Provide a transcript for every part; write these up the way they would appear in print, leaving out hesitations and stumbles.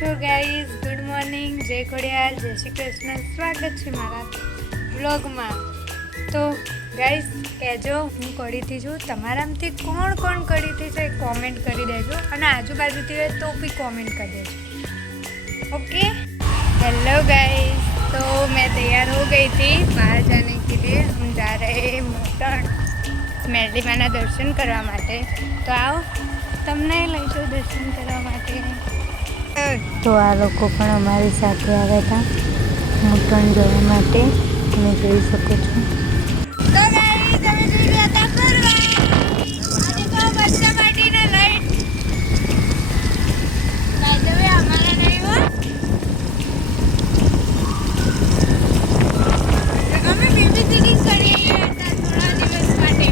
છો guys? Good morning, જય ખોડિયાર, જય શ્રી કૃષ્ણ. સ્વાગત છે મારા વ્લોગમાં. તો ગાઈઝ કહેજો હું કડીથી છું. તમારામાંથી કોણ કોણ કડીથી છે કોમેન્ટ કરી દેજો, અને આજુબાજુથી હોય તો બી કોમેન્ટ કરી દેજો. Okay, hello guys. तो मैं तैयार हो गई थी बाहर जाने के लिए. हम जा रहे मोटन मेरली माना दर्शन करवा माटे. तो आओ તમને લઈ જાઉં દર્શન કરવા માટે. તો આ લોકો પણ અમારી સાથે આવ્યા હતા મોટન જવા માટે. તમે જોઈ શકો છો. તો ગાઈસ તમે જોઈ રહ્યા હતા ફરવા. આજે તો બચ્ચા પાર્ટીના લાઈટ બાજવે અમારા નહીં હો. અમે બેબી સિટિંગ કરી રહ્યા હતા થોડા દિવસ માટે.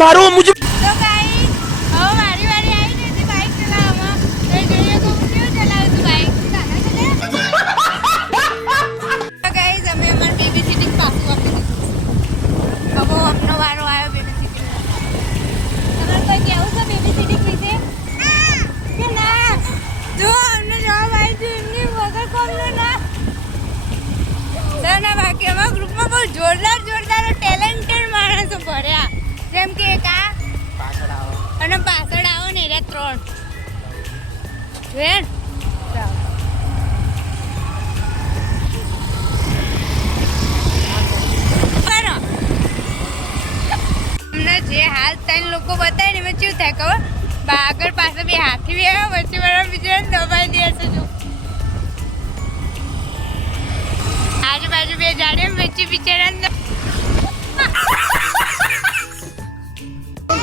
मारो मुझे. तो गाइस હવે મારી વારી આવી ગઈ હતી બાઈક ચલાવવામાં. તો જોઈએ તો હું કેવું ચલાવું છું બાઈક. તો ગાઈસ અમે અમાર બેબી સિટિંગ પાકું આપી દીધું. હવે આપનો વારો આવ્યો બેબી સિટિંગ. તમારે કોઈ કેવું છે બેબી સિટિંગ વિશે? કે ના? જો અમને જવાબ આવી છે એમની વગર કોમનો ના. સરના બાકી અમારા ગ્રુપમાં બહુ જોરદાર ટેલેન્ટેડ માણસો ભર્યા. જેમ કે એક આ અને પાછળ આવો ને એરા 3 જોયા અમને જે હાલ 3 લોકો બતાવે ને એમાં શું થાય ખબર? આગળ પાસે બે હાથી બી આવ્યા, વચ્ચે વાળા બીજા દબાઈ દે છે. જો આજુબાજુ બે જાડે વચ્ચે બિચારા.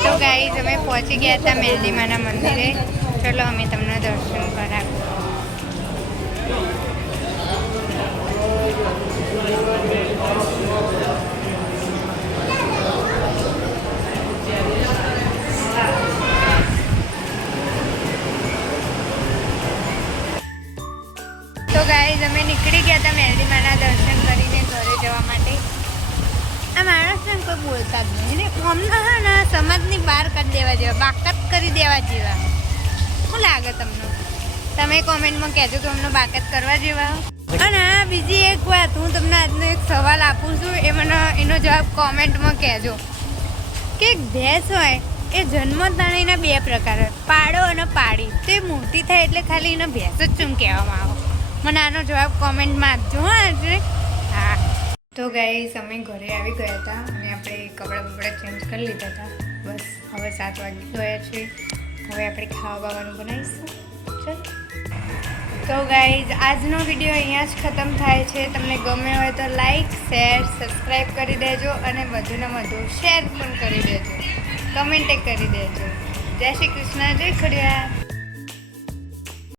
તો ગાઈઝ અમે પહોંચી ગયા હતા મેરલી માના મંદિરે. ચલો અમે તમને દર્શન કરાવું. તો ગાઈઝ અમે નીકળી ગયા હતા મેરલી માના દર્શન કરીને ઘરે જવા માટે. આ માણસને કોઈ બોલતા જ નહીં ને અમને હા ને સમાજની બહાર કરી દેવા જેવા, બાકાત કરી દેવા જેવા. શું લાગે તમને? તમે કોમેન્ટમાં કહેજો કે અમને બાકાત કરવા જેવા. અને હા બીજી એક વાત, હું તમને આજનો એક સવાલ આપું છું, એ મને એનો જવાબ કોમેન્ટમાં કહેજો. કે ભેંસ હોય એ જન્મ તાણીના 2 પ્રકાર હોય, પાડો અને પાડી. તે મોટી થાય એટલે ખાલી એને ભેંસ જ શું કહેવામાં આવે. મને આનો જવાબ કોમેન્ટમાં આપજો. હા આજે હા. તો ગાઈસ અમે ઘરે આવી ગયા હતા અને આપણે કપડાં ચેન્જ કરી લીધા હતા. બસ હવે 7 વાગી ગયા છે. હવે આપણે ખાવા બાવાનું બનાવીશું. ચાલ. તો ગાઈઝ આજનો વિડીયો અહીંયા જ ખતમ થાય છે. તમને ગમે હોય તો લાઈક, શેર, સબસ્ક્રાઈબ કરી દેજો અને વધુને વધુ શેર પણ કરી દેજો. કમેન્ટે કરી દેજો. જય શ્રી કૃષ્ણ, જય ખોડિયાર.